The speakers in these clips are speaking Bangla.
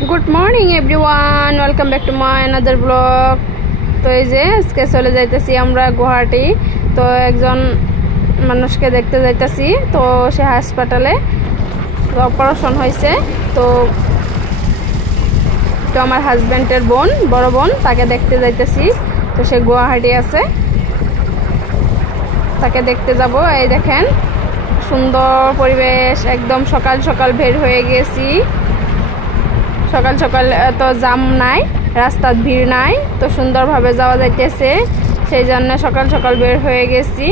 Good morning everyone, welcome back to my another blog. तो এই যে আজকে চলে যাইতেছি আমরা গুয়াহাটি। তো একজন মানুষকে দেখতে যাইতেছি। তো সে হাসপাতালে অপারেশন হয়েছে। তো আমার হাজবেন্ডের বোন, বড় বোন, তাকে দেখতে যাইতেছি। তো সে গুয়াহাটি আছে, তাকে দেখতে যাব। এই দেখেন সুন্দর পরিবেশ, একদম সকাল সকাল বের হয়ে গেছি। সকাল সকাল তো জাম নাই, রাস্তার ভিড় নাই, তো সুন্দরভাবে যাওয়া যাইতেছে। সেই জন্য সকাল সকাল বের হয়ে গেছি।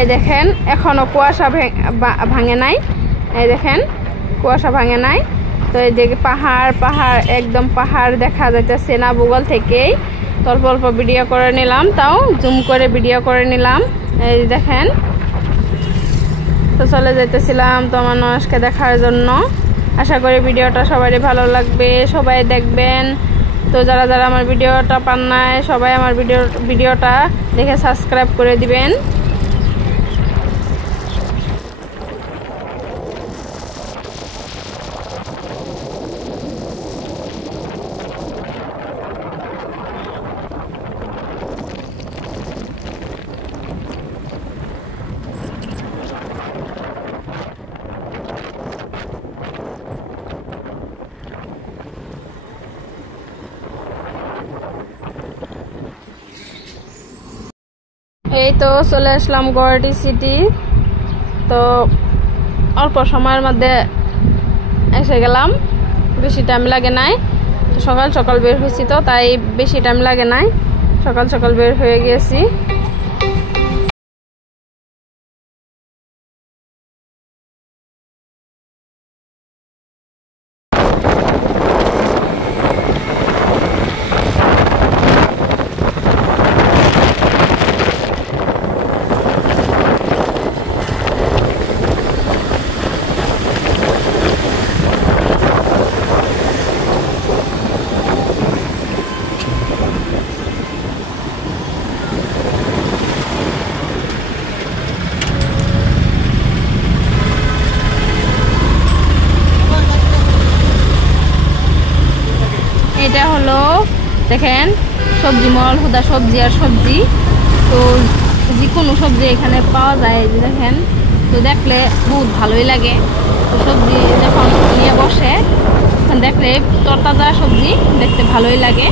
এই দেখেন এখনো কুয়াশা ভাঙে নাই। এই দেখেন কুয়াশা ভাঙে নাই। তো এই দেখে পাহাড় পাহাড়, একদম পাহাড় দেখা যাইতেছে না গুগল থেকেই। তো অল্প অল্প ভিডিও করে নিলাম, তাও জুম করে ভিডিও করে নিলাম। এই দেখেন, তো চলে যাইতেছিলাম তো আমার ননসকে দেখার জন্য। আশা করি ভিডিওটা সবারই ভালো লাগবে, সবাই দেখবেন। তো যারা যারা আমার ভিডিওটা পান নাই, সবাই আমার ভিডিওটা দেখে সাবস্ক্রাইব করে দিবেন। এই তো চলে আসলাম গুয়াহাটি সিটি। তো অল্প সময়ের মধ্যে এসে গেলাম, বেশি টাইম লাগে নাই। সকাল সকাল বের হয়েছি, তো তাই বেশি টাইম লাগে নাই, সকাল সকাল বের হয়ে গেছি। এটা হলো দেখেন সবজি মল, হুদা সবজি আর সবজি। তো যে কোনো সবজি এখানে পাওয়া যায়, যে দেখেন। তো দেখলে বহুত ভালোই লাগে। তো সবজি যখন নিয়ে বসে তখন দেখলে তরতাজা সবজি দেখতে ভালোই লাগে।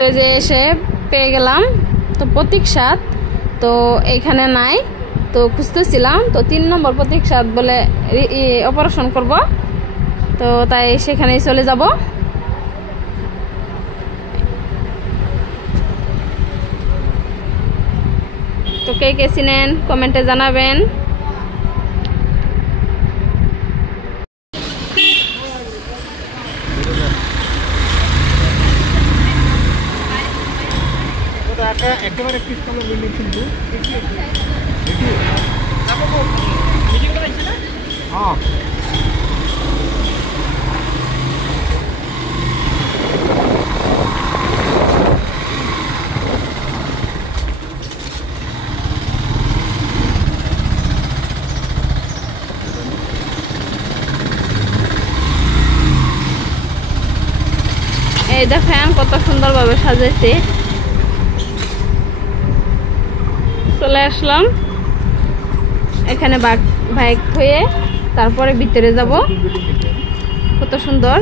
তো যে এসে পেয়ে গেলাম তো প্রতীক্ষাত। তো এইখানে নাই, তো খুঁজতেছিলাম। তো 3 নম্বর প্রতীক্ষাত বলে অপারেশন করব, তো তাই সেখানেই চলে যাব। তো কে কে চিনেন কমেন্টে জানাবেন। একেবারে কৃষ্ণ বিল্ডিং কিন্তু এই দেখেন কত সুন্দরভাবে সাজাইছে। চলে আসলাম এখানে, বাইক হয়ে তারপরে ভিতরে যাব। কত সুন্দর,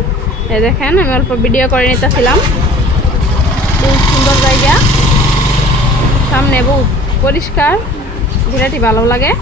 এই দেখেন আমি অল্প ভিডিও করে নিতেছিলাম। খুব সুন্দর জায়গা, সামনে বহুত পরিষ্কার, ভিড়াটি ভালো লাগে।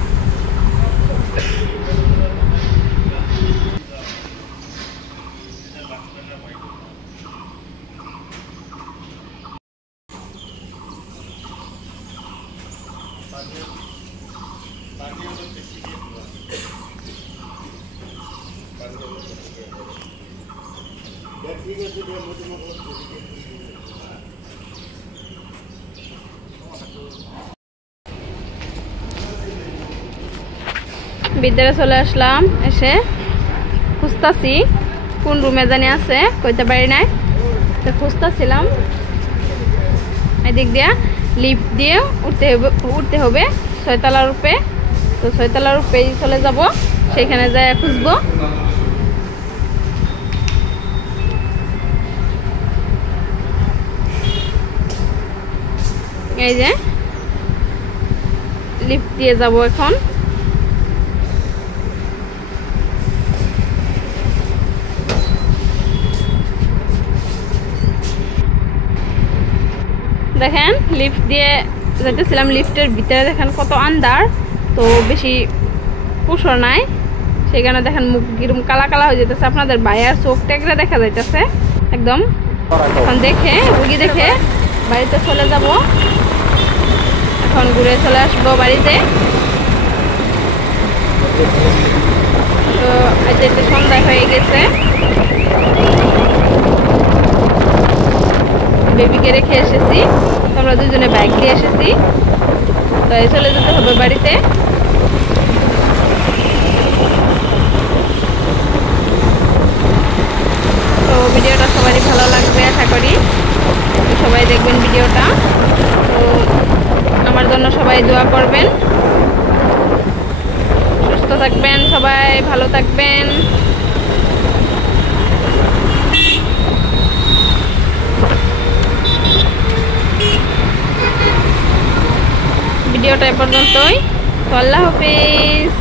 ভিতরে চলে আসলাম। এসে খুঁজতাছি কোন রুমে জানি আছে, কইতে পারি নাই। তো খুঁজতেছিলাম, এদিক দিয়ে লিফট দিয়ে উঠতে হবে 6 তলার উপরে। তো 6 তলার উপরেই চলে যাব, সেখানে যায় খুঁজবো। এই যে লিফট দিয়ে যাব এখন। দেখেন লিফট দিয়ে যাইতেছিলাম, লিফটের ভিতরে দেখেন কত আন্ধার, তো বেশি পুষর নাই, সেখানে দেখেন মুখ কিরম কালা কালা হয়ে যেতেছে, আপনাদের বাইরের চোখ টেকরা দেখা যাইতেছে একদম। এখন দেখে রুগী দেখে বাড়িতে চলে যাব, এখন ঘুরে চলে আসবো বাড়িতে। তো আজকে সন্ধ্যা হয়ে গেছে, বেবিকে রেখে এসেছি, আমরা দুজনে বাইক দিয়ে এসেছি, তো চলে যেতে হবে বাড়িতে। তো ভিডিওটা সবারই ভালো লাগবে আশা করি, সবাই দেখবেন ভিডিওটা। তো আমার জন্য সবাই দোয়া করবেন, সুস্থ থাকবেন, সবাই ভালো থাকবেন। ভিডিওটা এ পর্যন্তই, তো আল্লাহ হাফেজ।